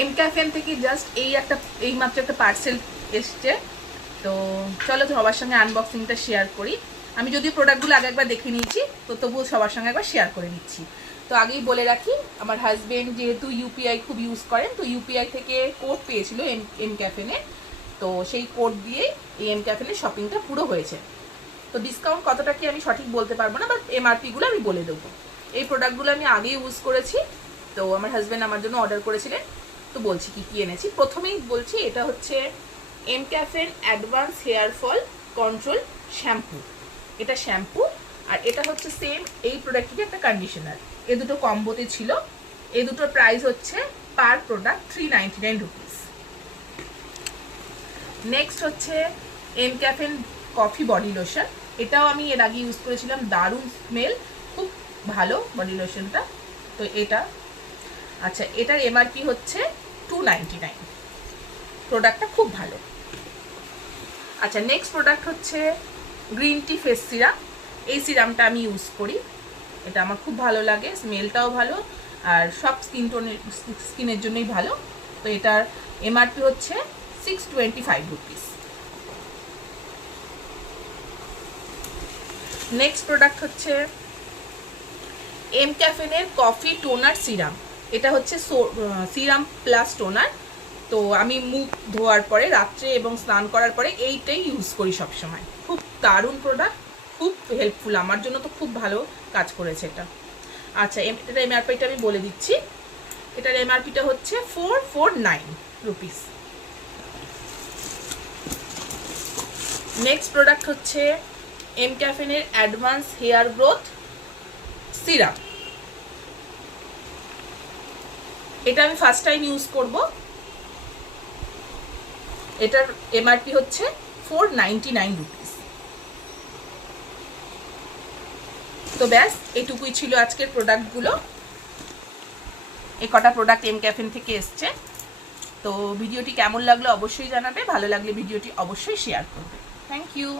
M caffeine থেকে just এই মাত্র একটা পার্সেল এসছে। তো চলো সবার সঙ্গে আনবক্সিংটা শেয়ার করি। আমি যদিও প্রোডাক্টগুলো আগে একবার দেখে নিয়েছি, তো তবুও সবার সঙ্গে একবার শেয়ার করে নিচ্ছি। তো আগেই বলে রাখি, আমার হাজবেন্ড যেহেতু ইউপিআই খুব ইউজ করেন, তো ইউপিআই থেকে কোড পেয়েছিল এম ক্যাফেনে। তো সেই কোড দিয়েই এই এম ক্যাফেনের শপিংটা পুরো হয়েছে। তো ডিসকাউন্ট কতটা কি আমি সঠিক বলতে পারবো না, বাট এমআরপিগুলো আমি বলে দেবো। এই প্রোডাক্টগুলো আমি আগেই ইউজ করেছি, তো আমার হাজব্যান্ড আমার জন্য অর্ডার করেছিলেন। তো বলছি কি কি এনেছি। প্রথমেই বলছি, এটা হচ্ছে M caffeine advance hair fall control shampoo. এটা শ্যাম্পু, আর এটা হচ্ছে সেম এই প্রোডাক্টটি একটা কন্ডিশনার। এ দুটো কম্বোতে ছিল। এই দুটোর প্রাইস হচ্ছে পার প্রোডাক্ট 399 রুপিস। নেক্সট হচ্ছে M caffeine coffee body lotion. এটাও আমি এর আগে ইউজ করেছিলাম, দারুণ স্মেল, খুব ভালো বডি লোশনটা। তো এটা আচ্ছা, এটার এমআরপি হচ্ছে 299। প্রোডাক্টটা খুব ভালো। আচ্ছা, নেক্সট প্রোডাক্ট হচ্ছে গ্রিন টি ফেস সিরাম। এই সিরামটা আমি ইউজ করি, এটা আমার খুব ভালো লাগে, স্মেলটাও ভালো, আর সব স্কিনের জন্যই ভালো। তো এটার এমআরপি হচ্ছে 625 রুপিস। নেক্সট প্রোডাক্ট হচ্ছে এম ক্যাফেনের কফি টোনার সিরাম। এটা হচ্ছে সিরাম প্লাস টোনার। তো আমি মুখ ধোয়ার পরে রাত্রে এবং স্নান করার পরে এইটাই ইউজ করি সবসময়। খুব দারুণ প্রোডাক্ট, খুব হেল্পফুল, আমার জন্য তো খুব ভালো কাজ করেছে এটা। আচ্ছা, এটার এমআরপিটা আমি বলে দিচ্ছি। এটার এমআরপিটা হচ্ছে 449 রুপিস। নেক্সট প্রোডাক্ট হচ্ছে এম ক্যাফেনের অ্যাডভান্স হেয়ার গ্রোথ সিরাম। এটা আমি ফার্স্ট টাইম ইউজ করব। এটার এমআরপি হচ্ছে 499 রুপিস। তো ব্যাস, এটুকুই ছিল আজকের প্রোডাক্টগুলো। এই কটা প্রোডাক্ট এম ক্যাফেন থেকে এসছে। তো ভিডিওটি কেমন লাগলো অবশ্যই জানাবে, ভালো লাগলে ভিডিওটি অবশ্যই শেয়ার করবে। Thank you.